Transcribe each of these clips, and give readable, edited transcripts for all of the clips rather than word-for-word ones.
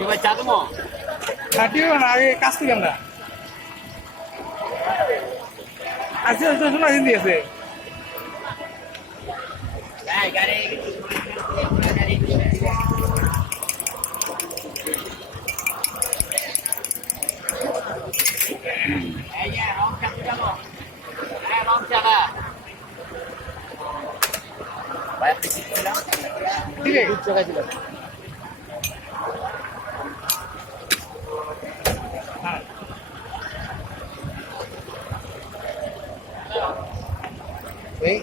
ভাই চা দেবো ঠিক আছে না আগে কাজ করি আমরা আজকে শোনা হিন্দি আছে ঠিক আছে এই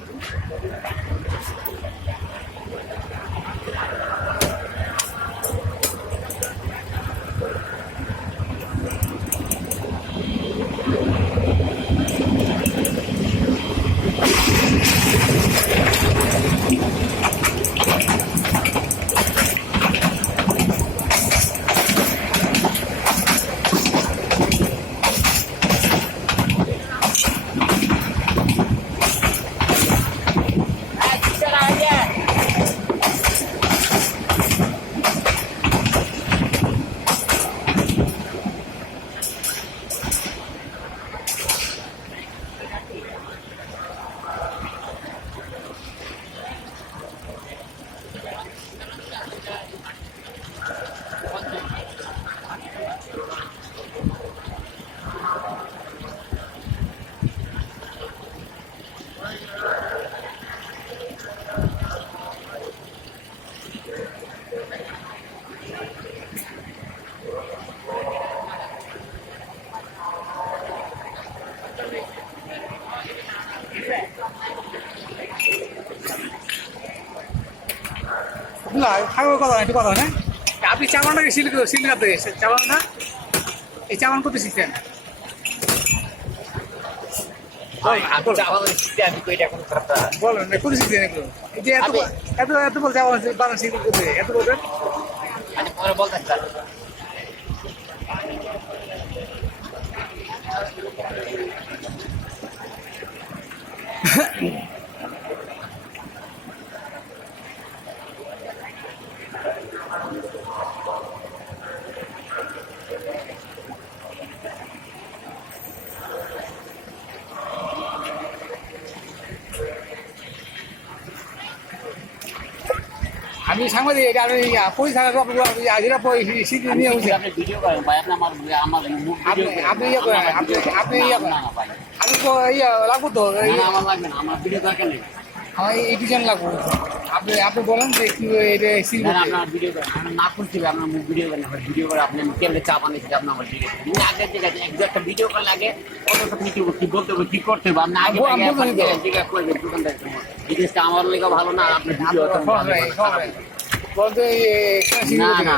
না খাবার কথা একটু কথা না আপনি চাবানটাকে সিলকাতে চাবান না এই চাবান করতে শিখছেন বলেন করতে শিখছেন এগুলো এই যে এত এত এত বল চাবান বানান শিখতে করতে এত বলবেন বলতে আমি সাংবাদিক এটা আপনি পয়সা যেটা স্বীকৃতি নিয়ে হচ্ছে আপনি ভিডিও করেন ভাই আপনি আমার আপনি ইয়ে করেন আপনি ইয়ে করেন আমি তো ইয়ে লাগবো তো আমার লাগবে না আমার ভিডিও দরকার নেই আমার এই ডিজাইন লাগবো আপনি আপনি বলেন যে কি এটা স্বীকৃতি আপনার ভিডিও করেন না করতে হবে আপনার মুখ ভিডিও করেন আপনার ভিডিও করে আপনি কেমনে চা বানিয়েছি আপনার আমার ভিডিও করেন আগে ঠিক আছে একটা ভিডিও করা লাগে কত আপনি কি বলতে হবে কি করতে হবে আপনি আগে জিজ্ঞাসা করবেন দোকানদার জিনিসটা আমার লেগে ভালো না আপনি ভিডিও বলতে না না না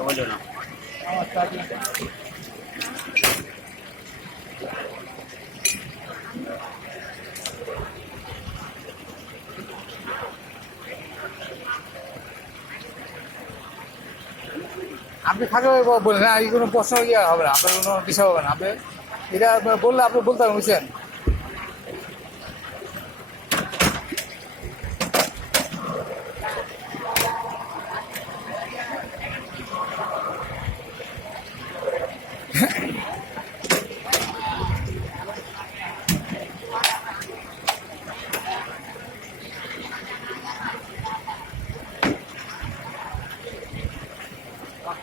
বলো না আপনি ফাঁকে বলেন না এই কোনো প্রশ্ন ইয়ে হবে না আপনার কোনো বিষয় হবে না আপনি এটা বললে আপনি বলতে হবে বুঝছেন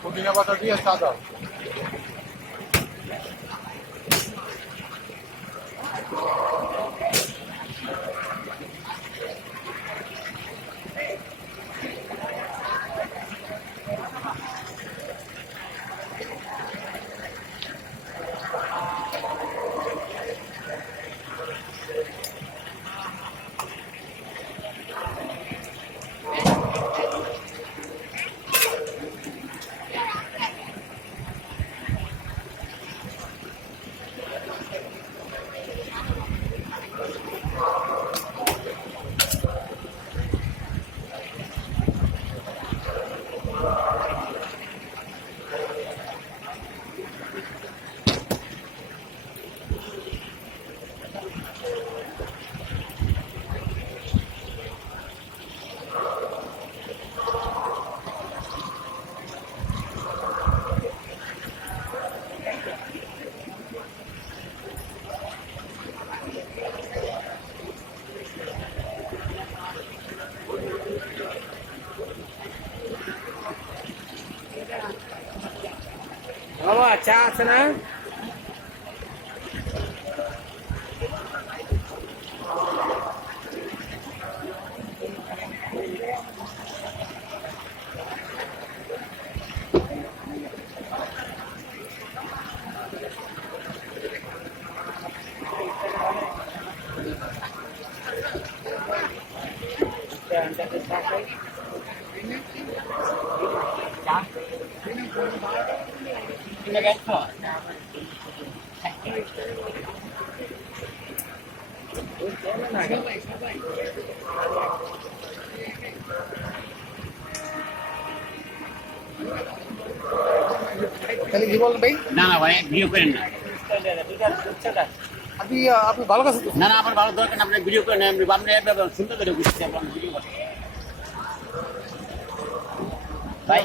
পুদিনা পাতা দিয়ে চা দাও বাবা চা আছে না? তাহলে কি বলেন ভাই? না না ভাই ভিডিও করেন না। আপনি আপনি ভালো কাজ না না আমার ভালো দরকার না, আপনি ভিডিও করেন না, আপনি সুন্দর করে বুঝতে পারবেন ভিডিও ভাই।